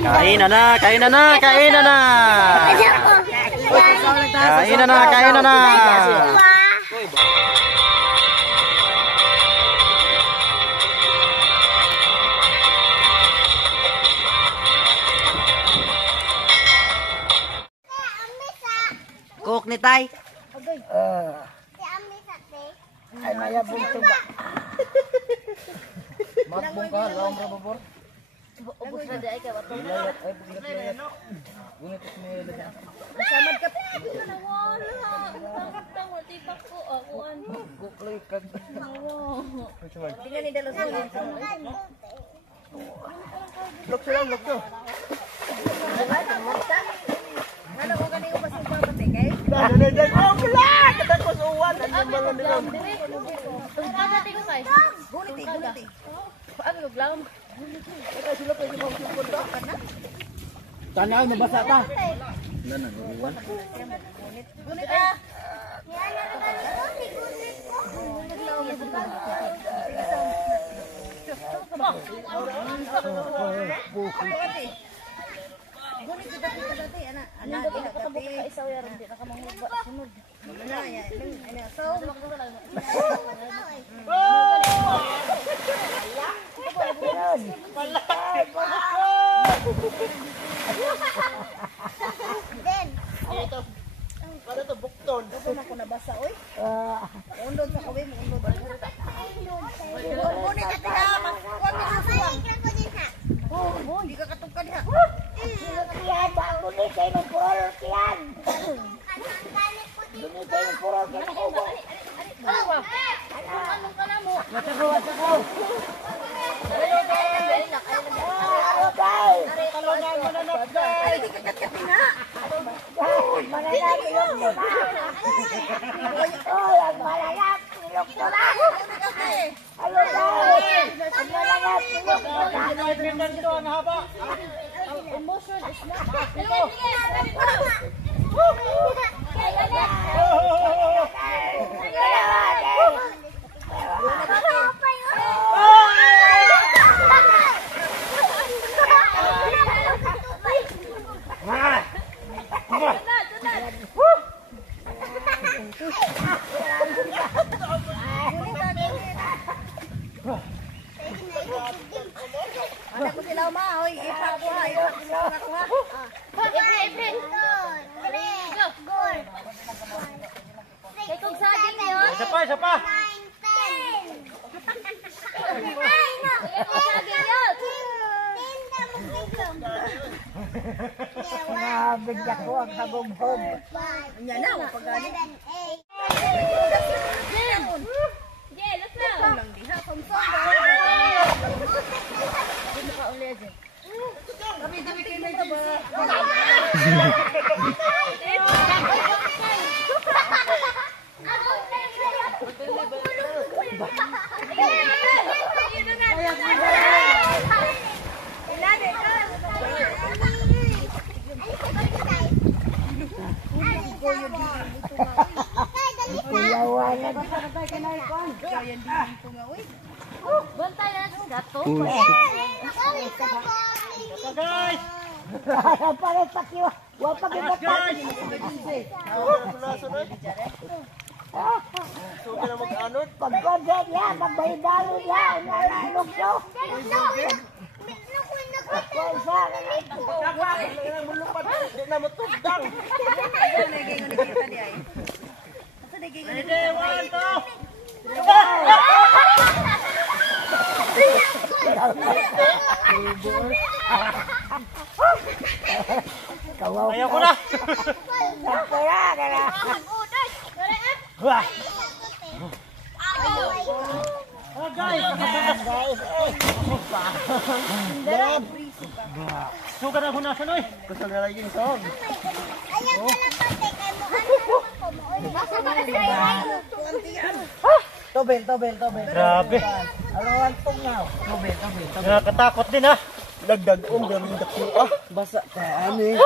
Kain na, kain na, kain na. Kain na, kain na. Cook ni Tay. Ay maya bunto ba? Matbong ka, laong ka babor. Ubus na dai ka bato. Layat ay bulat. Gunit is may lagyan. Masamad ka. Wala. Tangwa tibak ko akuan. Guklay kag. Tingnan ni dalos ulit. Lok sila, lok to. Ano ko kanino ba sa pati kay? Dali. Oh, wala. Katak ko sa uwan. Ano malam nila? Kada tigo kay. Gunit. Ano glam? Kaya sila pwede mo punta kana. Tanaw mabasa ta. Wala na uwan. Gunit ah. Gunit kita dati anak ina tapi isaw ya ron di na ka manghuba sunod. Ana ya, ana so makto lang. Den. Ito. Kada to bukton. Ito na ko nabasa oy. Undod sa kuwi mo undod. Gunit ka diha, magkuan mo sa suwang. Oh, di ka katungkad diha. Kian, bago ni kayo ng puro kian. Dumi kayo ng puro kian ako ba? Anong ka na mo? Matagaw. Mananap guys. Mananap, ilok mo na. Oy, ang mananap, ilok mo na. Hello guys, ang mananap, ilok mo na. Emotion is not. Ada ko sila ma, hoy, ipak ko ha. Kay kog saging yun. Isa pa. Bigla ko ang hagom-hog. Nya na mo pagani. Let's go. Lang diha from Sondo. Dito ka ulit dyan. Kami kayo na ba? Bantay na sa gato. Guys! Para sa kiwa. Wa pa kita pa. Pagkodet ya, magbaydalo ya, unalok yo. Ayaw ko na! Wah! Guys! Suka na hunasan oy! Kusal na lagi ng sahog. Tobel. Grabe! Arawan tong nga. Tobel. Nakakatakot din ha! Dagdag gamin dako basa ka ani.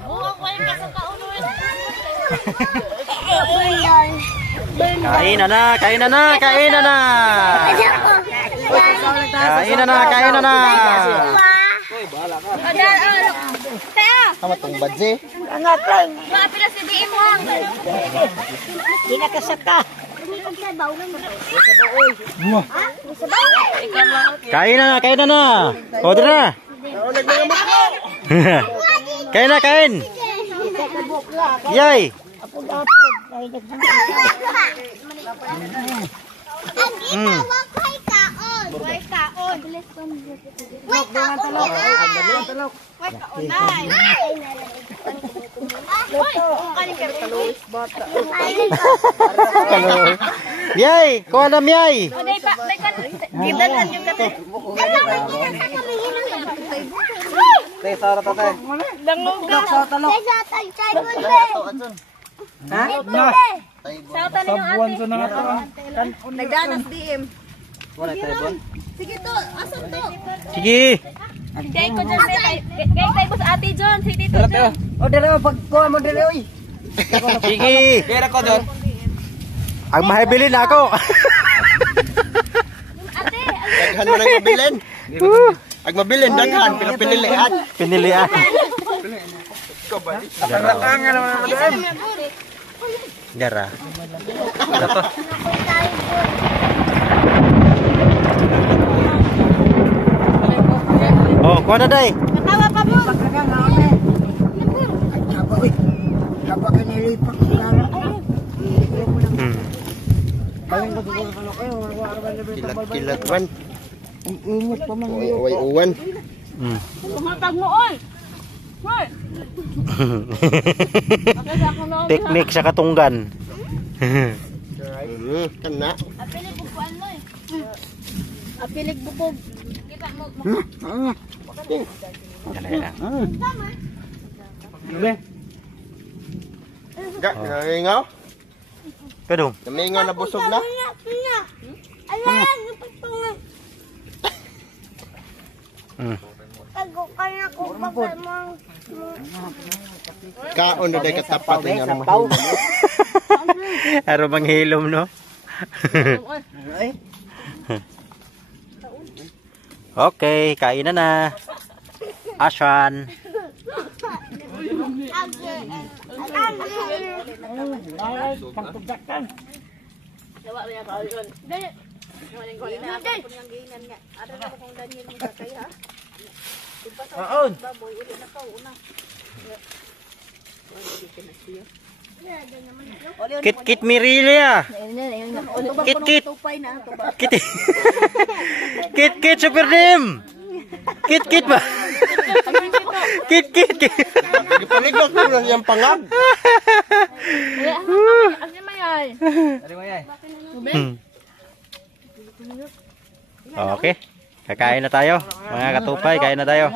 Buwag ko yung kasang kaunuin. Kain na, kain na, kain na. Kain na na, kain na na. Tama tong badze. Maapila si BM mo. Kain na na, kain na na. O, tara na. Kain na, kain. Yay. Way kaon. Way kaon. Yay, kuha na yay. Tay sara ta tay. Sabuan sa na to. Nagdanas DM. Wala tay bon. Sige to, asan to? Sige. Gay ko dyan, gay tayo sa ate John, si Tito John. O dire pag kuha mo dire oy. Sige. Kaya ko don. Ang mahibilin ako. Ate, Daghan mo nang mabilin. Ag mabilin daghan pinapililian. Pinilian. Rakangan naman madam. Dara. Oh, kuha na day. katawa pa mo. Kilat-kilat man. Ingat pa man. Uwan. Kumatag mo, oy. Hoy. Teknik sa katunggan. Kana. Apilig bukuan mo eh. Apilig bukog. Kita mo. Ga, nangingaw? Kadong. Namingaw na busog na? Kaon na day katapat nga ro mahilo. Aro manghilom no. Okay, kain na na. Aswan. Kaon. Kit kit Mirilia. Kit kit. Kit. Kit kit super dim. Kit kit ba? Kit kit. Gipaligot ko na siyang pangag. Okay. Kakain na tayo. Mga katupay, kain na tayo.